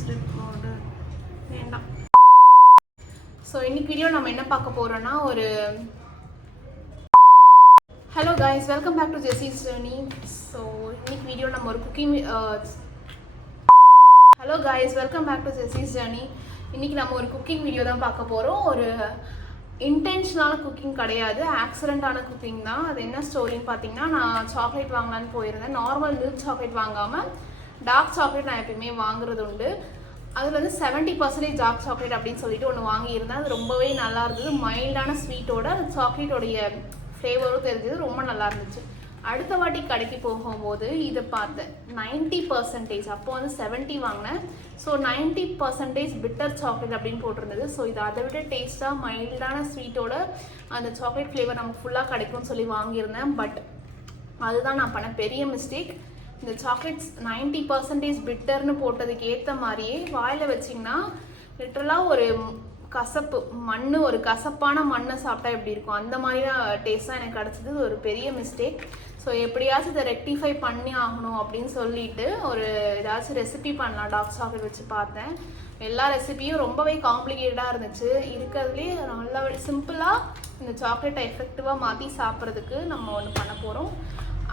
Voice record வேண்டாம். So இன்னைக்கு video நம்ம என்ன பார்க்க போகிறோன்னா ஒரு hello guys, welcome back to Jessy's journey. So இன்னைக்கு வீடியோ நம்ம ஒரு cooking hello guys, welcome back to Jessy's journey. இன்றைக்கி நம்ம ஒரு குக்கிங் வீடியோ தான் பார்க்க போகிறோம். ஒரு இன்டென்ஷனான குக்கிங் கிடையாது, ஆக்சிடென்ட்டான குக்கிங் தான். அது என்ன ஸ்டோரின்னு பார்த்தீங்கன்னா, நான் சாக்லேட் வாங்கலான்னு போயிருந்தேன். நார்மல் மில்க் சாக்லேட் வாங்காமல் டார்க் சாக்லேட் நான் எப்பயுமே வாங்குறது உண்டு. அதில் வந்து 70% டார்க் சாக்லேட் அப்படின்னு சொல்லிட்டு ஒன்று வாங்கியிருந்தேன். அது ரொம்பவே நல்லா இருந்தது. மைல்டான ஸ்வீட்டோட அந்த சாக்லேட்டோடைய ஃப்ளேவரும் தெரிஞ்சது, ரொம்ப நல்லா இருந்துச்சு. அடுத்த வாட்டி கடைக்கு போகும்போது இதை பார்த்தேன். 90%, அப்போ வந்து 70 வாங்கினேன். ஸோ 90% பிட்டர் சாக்லேட் அப்படின்னு போட்டிருந்தது. ஸோ இது அதை விட டேஸ்ட்டாக மைல்டான ஸ்வீட்டோட அந்த சாக்லேட் ஃப்ளேவர் நமக்கு ஃபுல்லாக கிடைக்கும்னு சொல்லி வாங்கியிருந்தேன். பட் அதுதான் நான் பண்ண பெரிய மிஸ்டேக். இந்த சாக்லேட்ஸ் 90% பிட்டர்னு போட்டதுக்கு ஏற்ற மாதிரியே வாயில் வச்சிங்கன்னா லிட்டரலாக ஒரு கசப்பு மண், ஒரு கசப்பான மண்ணை சாப்பிட்டா எப்படி இருக்கும் அந்த மாதிரி தான் டேஸ்ட்டாக எனக்கு கிடச்சிது. ஒரு பெரிய மிஸ்டேக். ஸோ எப்படியாச்சும் இதை ரெக்டிஃபை பண்ணி ஆகணும் அப்படின்னு சொல்லிட்டு ஒரு ஏதாச்சும் ரெசிபி பண்ணலாம் டார்க் சாக்லேட் வச்சு பார்த்தேன். எல்லா ரெசிபியும் ரொம்பவே காம்ப்ளிகேட்டடாக இருந்துச்சு. இருக்கிறதுலேயே நல்லா சிம்பிளாக இந்த சாக்லேட்டை எஃபெக்டிவாக மாற்றி சாப்பிட்றதுக்கு நம்ம ஒன்று பண்ண போகிறோம்.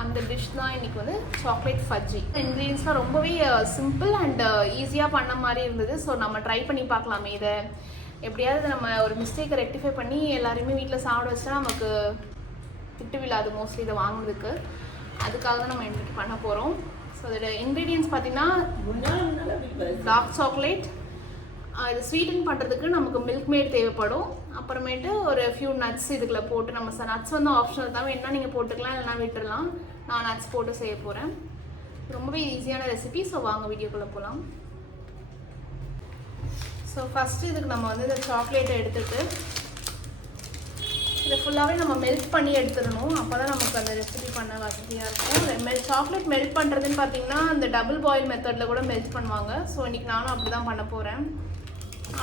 அந்த டிஷ் தான் இன்றைக்கி வந்து சாக்லேட் ஃபஜ்ஜி. இன்க்ரீடியன்ஸ்லாம் ரொம்பவே சிம்பிள் அண்ட் ஈஸியாக பண்ண மாதிரி இருந்தது. ஸோ நம்ம ட்ரை பண்ணி பார்க்கலாமே. இதை எப்படியாவது நம்ம ஒரு மிஸ்டேக்கை ரெக்டிஃபை பண்ணி எல்லாருமே வீட்டில் சாப்பிட வச்சுட்டா நமக்கு திட்டு விழாது மோஸ்ட்லி இதை வாங்குறதுக்கு. அதுக்காக தான் நம்ம இன்றைக்கி பண்ண போகிறோம். ஸோ அதோட இன்க்ரீடியன்ஸ் பார்த்திங்கன்னா, டார்க் சாக்லேட், இது ஸ்வீட்டன் பண்ணுறதுக்கு நமக்கு மில்க் மேட் தேவைப்படும். அப்புறமேட்டு ஒரு ஃபியூ நட்ஸ் இதுக்குள்ள போட்டு, நம்ம நட்ஸ் வந்து ஆப்ஷனல் தான், வேணால் நீங்கள் போட்டுக்கலாம் இல்லைனா விட்டுடலாம். நான் நட்ஸ் போட்டு செய்ய போகிறேன். ரொம்பவே ஈஸியான ரெசிபி. ஸோ வாங்க வீடியோக்குள்ளே போகலாம். ஸோ ஃபஸ்ட்டு இதுக்கு நம்ம வந்து இந்த சாக்லேட்டை எடுத்துகிட்டு இதை ஃபுல்லாகவே நம்ம மெல்ட் பண்ணி எடுத்துடணும். அப்போ தான் நமக்கு அந்த ரெசிபி பண்ண வசதியாக இருக்கும். சாக்லேட் மெல்ட் பண்ணுறதுன்னு பார்த்தீங்கன்னா அந்த டபுள் பாயில் மெத்தடில் கூட மெல்ட் பண்ணுவாங்க. ஸோ இன்றைக்கி நானும் அப்படி தான் பண்ண போகிறேன்.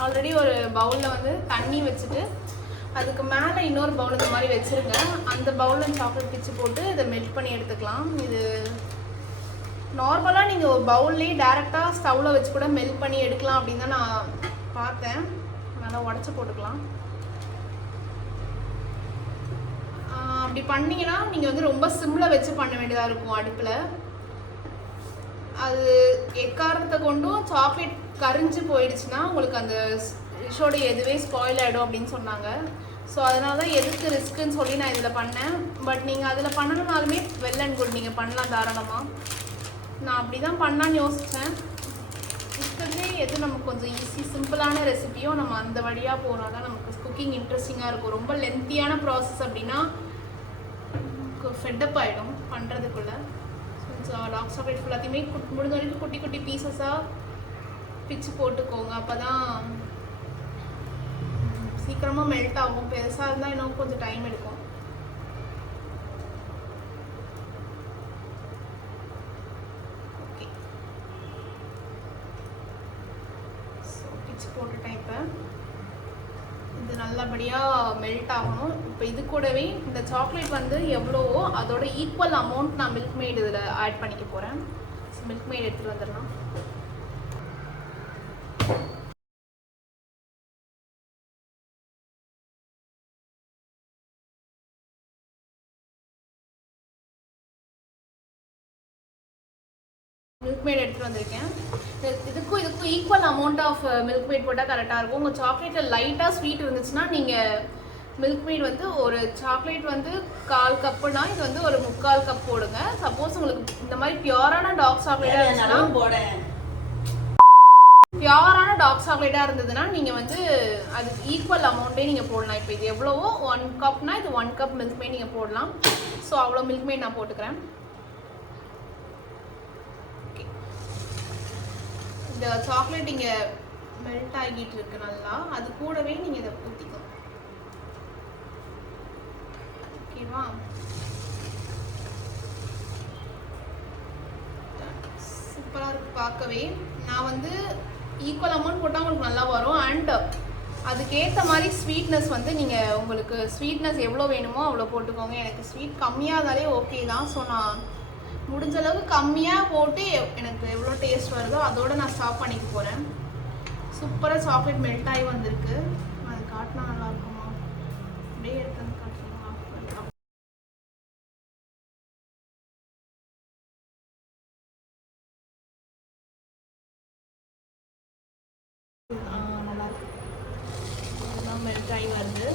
ஆல்ரெடி ஒரு பவுலில் வந்து தண்ணி வச்சுட்டு அதுக்கு மேலே இன்னொரு பவுல் இந்த மாதிரி வச்சுருங்க. அந்த பவுலில் சாக்லேட் பிச்சு போட்டு இதை மெல்ட் பண்ணி எடுத்துக்கலாம். இது நார்மலாக நீங்கள் ஒரு பவுல்லேயே டேரெக்டாக ஸ்டவ்வில் வச்சு கூட மெல்ட் பண்ணி எடுக்கலாம் அப்படின்னு தான் நான் பார்த்தேன். நல்லா உடச்சி போட்டுக்கலாம். அப்படி பண்ணிங்கன்னா நீங்கள் வந்து ரொம்ப சிம்மில் வச்சு பண்ண வேண்டியதாக இருக்கும் அடுப்பில். அது எக்காரணத்தை கொண்டும் சாக்லேட் கரிஞ்சு போயிடுச்சுன்னா உங்களுக்கு அந்த டிஷ்ஷோட எதுவே ஸ்பாயில் ஆகிடும் அப்படின்னு சொன்னாங்க. ஸோ அதனால தான் எதுக்கு ரிஸ்க்குன்னு சொல்லி நான் இதில் பண்ணேன். பட் நீங்கள் அதில் பண்ணணுனாலுமே வெல் அண்ட் குட், நீங்கள் பண்ணலாம் தாராளமாக. நான் அப்படி தான் பண்ணலான்னு யோசித்தேன். இருக்கிறதே எது நமக்கு கொஞ்சம் ஈஸி சிம்பிளான ரெசிபியோ நம்ம அந்த வழியாக போனால் தான் நமக்கு குக்கிங் இன்ட்ரெஸ்டிங்காக இருக்கும். ரொம்ப லென்த்தியான ப்ராசஸ் அப்படின்னா ஃபெட்டப் ஆகிடும் பண்ணுறதுக்குள்ளே. ஸோ டார்க் சாக்லேட் ஃபுல்லாத்தையுமே முடிஞ்ச வரைக்கும் குட்டி குட்டி பீசஸாக பிச்சு போட்டுக்கோங்க. அப்போ தான் சீக்கிரமாக மெல்ட் ஆகும். பெருசாக இருந்தால் இன்னும் கொஞ்சம் டைம் எடுக்கும். ஓகே, ஸோ பிச்சு போட்டுட்டேன். இப்போ இது நல்லபடியாக மெல்ட் ஆகணும். இப்போ இது கூடவே இந்த சாக்லேட் வந்து எவ்வளவோ அதோட ஈக்குவல் அமௌண்ட் நான் மில்க் மேட் இதில் ஆட் பண்ணிக்க போகிறேன். ஸோ மில்க் மேட் எடுத்துகிட்டு வந்துடலாம். மில்க் மேட் எடுத்துகிட்டு வந்திருக்கேன். இதுக்கும் equal amount of Milkmaid போட்டால் கரெக்டாக இருக்கும். உங்கள் சாக்லேட்டில் லைட்டாக ஸ்வீட் இருந்துச்சுன்னா நீங்கள் மில்க் மேட் வந்து ஒரு சாக்லேட் வந்து 1/4 கப்புனா இது வந்து ஒரு 3/4 கப் போடுங்க. சப்போஸ் உங்களுக்கு இந்த மாதிரி பியூரான டார்க் சாக்லேட்டாக இருந்ததுன்னா நீங்கள் வந்து அது ஈக்குவல் அமௌண்ட்டே நீங்கள் போடலாம். இப்போ இது எவ்வளவோ 1 கப்னா இது 1 கப் மில்க் மேட் நீங்கள் போடலாம். ஸோ அவ்வளோ மில்க் மேட் நான் போட்டுக்கிறேன். இந்த சாக்லேட் இங்கே மெல்ட் ஆகிட்டு இருக்கு நல்லா. அது கூடவே நீங்கள் இதை ஊற்றிக்கணும். ஓகேவா? சூப்பராக இருக்குது பார்க்கவே. நான் வந்து ஈக்குவல் அமௌண்ட் போட்டால் உங்களுக்கு நல்லா வரும். அண்ட் அதுக்கேற்ற மாதிரி ஸ்வீட்னஸ் வந்து நீங்கள் உங்களுக்கு ஸ்வீட்னஸ் எவ்வளோ வேணுமோ அவ்வளோ போட்டுக்கோங்க. எனக்கு ஸ்வீட் கம்மியாக இருந்தாலே ஓகே தான். ஸோ நான் முடிஞ்ச அளவுக்கு கம்மியாக போட்டு எனக்கு எவ்வளோ டேஸ்ட் வருதோ அதோட நான் ஸ்டாப் பண்ணிக்க போகிறேன். சூப்பராக சாக்லேட் மெல்ட் ஆகி வந்திருக்கு. அது காட்டினா நல்லா இருக்குமா? அப்படியே எடுத்து வந்து காட்டுறீங்களா? நல்லா இருக்கு. இதுதான் மெல்ட் ஆகி வருது.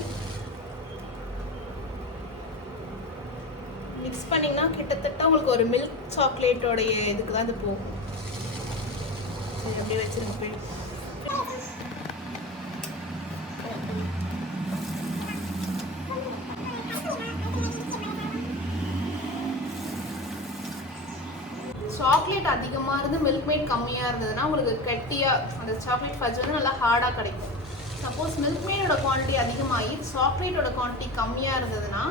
மிக்ஸ் பண்ணிங்கன்னா கிட்டத்தட்ட உங்களுக்கு ஒரு மில்க் சாக்லேட்டோடைய இதுக்கு தான் இது போகும். சரி அப்படியே வச்சுருங்க போய். சாக்லேட் அதிகமாக இருந்து மில்க் மேட் கம்மியாக இருந்ததுன்னா உங்களுக்கு கட்டியாக அந்த சாக்லேட் ஃபட்ஜ் வந்து நல்லா ஹார்டாக கிடைக்கும். சப்போஸ் மில்க் மேடோட குவான்டிட்டி அதிகமாகி சாக்லேட்டோட குவான்டிட்டி கம்மியாக இருந்ததுன்னா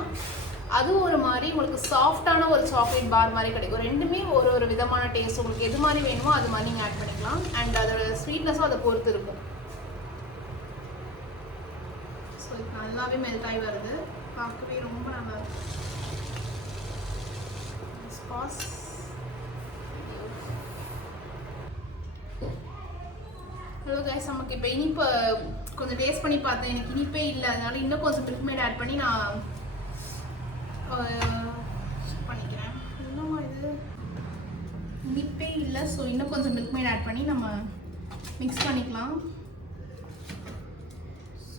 அது ஒரு மாதிரி உங்களுக்கு சாஃப்டான ஒரு சாக்லேட் பார் மாதிரி கிடைக்கும். ரெண்டுமே ஒரு ஒரு விதமான டேஸ்ட். உங்களுக்கு எது மாதிரி வேணுமோ அது மாதிரி நீங்கள் ஆட் பண்ணிக்கலாம். அண்ட் அதோட ஸ்வீட்னஸும் அதை பொறுத்து இருக்கும். ஸோ இப்போ நல்லாவே மெல்ட் ஆகி வருது. பார்க்கவே ரொம்ப நல்லா இருக்கு. ஹலோ கைஸ், நமக்கு இப்போ இனிப்பு கொஞ்சம் டேஸ்ட் பண்ணி பார்த்தேன். எனக்கு இனிப்பே இல்லை, அதனால இன்னும் கொஞ்சம் மில்க் மேட் ஆட் பண்ணி நான் பண்ணிக்கிறேன். இன்னும் இது இனிப்பே இல்லை, ஸோ இன்னும் கொஞ்சம் மில்க் மேட் ஆட் பண்ணி நம்ம மிக்ஸ் பண்ணிக்கலாம்.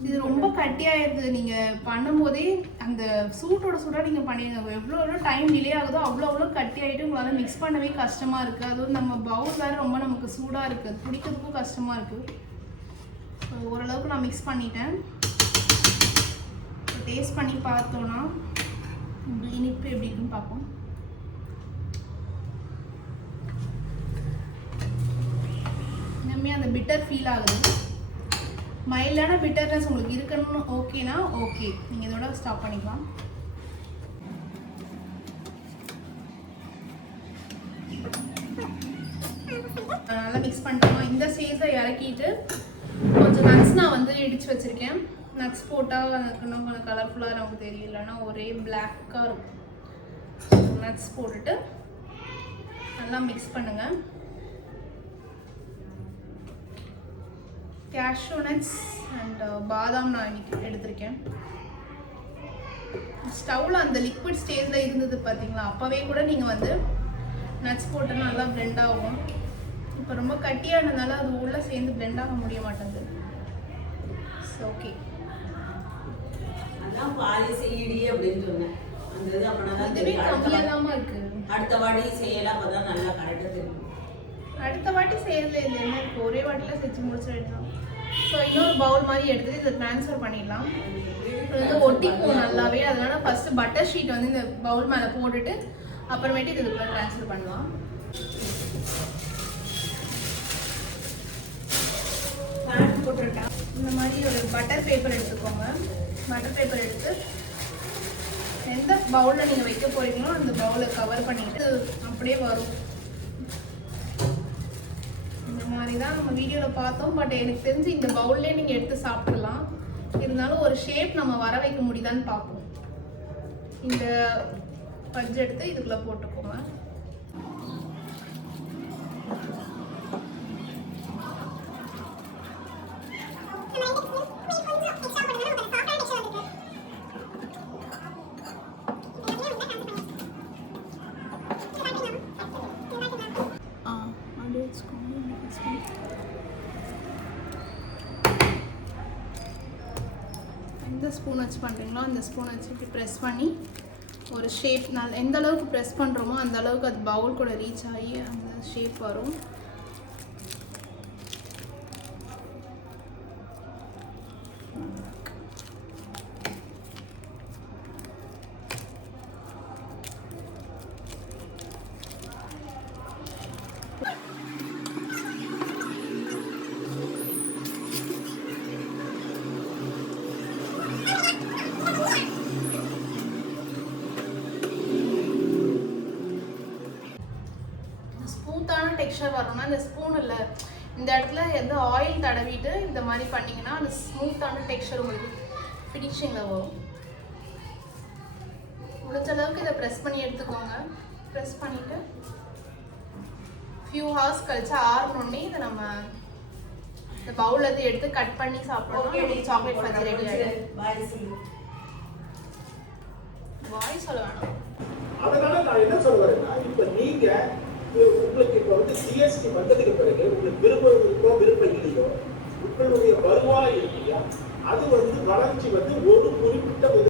இது ரொம்ப கட்டியாயிருது. நீங்கள் பண்ணும்போதே அந்த சூட்டோட சூடாக நீங்கள் பண்ணிடுங்க. எவ்வளோ டைம் டிலே ஆகுதோ அவ்வளோ கட்டி ஆகிட்டு உங்களால் மிக்ஸ் பண்ணவே கஷ்டமாக இருக்குது. அதுவும் நம்ம பவுல் வேறு ரொம்ப நமக்கு சூடாக இருக்குது, பிடிக்கிறதுக்கும் கஷ்டமாக இருக்குது. ஓரளவுக்கு நான் மிக்ஸ் பண்ணிட்டேன். டேஸ்ட் பண்ணி பார்த்தோன்னா இனிப்பு எப்படி இருக்குன்னு பார்ப்போம். இன்னுமே அந்த பிட்டர் ஃபீல் ஆகுது. மைல்டான பிட்டர்னஸ் உங்களுக்கு இருக்கணும்னு ஓகேனா ஓகே, நீங்கள் இதோட ஸ்டாப் பண்ணிக்கலாம். நல்லா மிக்ஸ் பண்ணிட்டோம். இந்த ஸ்டேஜை இறக்கிட்டு கொஞ்சம் நட்ஸ் நான் வந்து இடித்து வச்சுருக்கேன். நட்ஸ் போட்டால் இன்னும் கொஞ்சம் கலர்ஃபுல்லாக நமக்கு தெரியும், இல்லைன்னா ஒரே பிளாக்காக இருக்கும். நட்ஸ் போட்டுட்டு நல்லா மிக்ஸ் பண்ணுங்கள். கேஷ்யூ நட்ஸ் அண்ட் பாதாம் நான் இன்னைக்கு எடுத்திருக்கேன். ஸ்டவ்வில் அந்த லிக்விட் ஸ்டேஜில் இருந்தது பார்த்தீங்களா, அப்போவே கூட நீங்கள் வந்து நட்ஸ் போட்டு நல்லா பிளெண்ட் ஆகும். இப்போ ரொம்ப கட்டியானதுனால அது உள்ளே சேர்ந்து பிளெண்ட் ஆக முடிய மாட்டேங்குது. ஓகே, அதான் பாதி செய்யடி அப்படின்னு சொன்னேன். அந்த இது அப்படின்னா இதுவே கம்மியாக தான் இருக்குது. அடுத்த வாட்டி செய்யலாம், அப்போ தான் நல்லா கரெக்டாக தெரியும். அடுத்த வாட்டி செய்யறதுல இல்லை, என்ன இருக்குது, ஒரே வாட்டியில் செஞ்சு முடிச்சிடலாம். ஸோ இன்னொரு பவுல் மாதிரி எடுத்துகிட்டு இதை ட்ரான்ஸ்ஃபர் பண்ணிடலாம். இது வந்து ஒட்டிக்கும் நல்லாவே, அதனால ஃபஸ்ட்டு பட்டர் ஷீட் வந்து இந்த பவுல் மேலே போட்டுட்டு அப்புறமேட்டு இதுக்குள்ளே ட்ரான்ஸ்ஃபர் பண்ணலாம். போட்டுருக்கேன். இந்த மாதிரி ஒரு பட்டர் பேப்பர் எடுத்துக்கோங்க. பட்டர் பேப்பர் எடுத்து எந்த பவுலில் நீங்கள் வைக்க போகிறீங்களோ அந்த பவுலை கவர் பண்ணிட்டு அப்படியே வரும். இந்த மாதிரி தான் நம்ம வீடியோவில் பார்த்தோம். பட் எனக்கு தெரிஞ்சு இந்த பவுல்லே நீங்கள் எடுத்து சாப்பிடலாம். இருந்தாலும் ஒரு ஷேப் நம்ம வர வைக்க முடியுதான்னு பார்ப்போம். இந்த பஞ்சு எடுத்து இதுக்குள்ளே போட்டுக்கோங்க. எந்த ஸ்பூன் வச்சு பண்ணுறீங்களோ அந்த ஸ்பூன் வச்சு இப்படி ப்ரெஸ் பண்ணி ஒரு ஷேப், நான் எந்த அளவுக்கு ப்ரெஸ் பண்ணுறோமோ அந்த அளவுக்கு அது பவுல் கூட ரீச் ஆகி அந்த ஷேப் வரும். டெக்ஸ்சர் வரணும்னா இந்த ஸ்பூன் இல்லை, இந்த இடத்துல எந்த ஆயில் தடவிட்டு இந்த மாதிரி பண்ணிங்கன்னா அந்த ஸ்மூத்தான டெக்ஸ்சர் உங்களுக்கு ஃபினிஷிங்கில் வரும். முடிஞ்ச அளவுக்கு இதை ப்ரெஸ் பண்ணி எடுத்துக்கோங்க. ப்ரெஸ் பண்ணிட்டு ஃபியூ ஹவர்ஸ் கழிச்சு ஆறணுன்னே இதை நம்ம இந்த பவுல் எடுத்து கட் பண்ணி சாப்பிடணும். சாக்லேட் ஃபஜ்ஜி ரெடி ஆகிடும். வாய் சொல்ல வேணாம். அதனால நான் என்ன சொல்ல வரேன்னா, இப்ப நீங்க உங்களுக்கு இப்ப வந்து ஜிஎஸ்டி வந்ததுக்கு பிறகு உங்களுக்கு விருப்பம் இல்லையோ, உங்களுடைய வருவாய் இல்லையா, அது வந்து வளர்ச்சி வந்து ஒரு குறிப்பிட்ட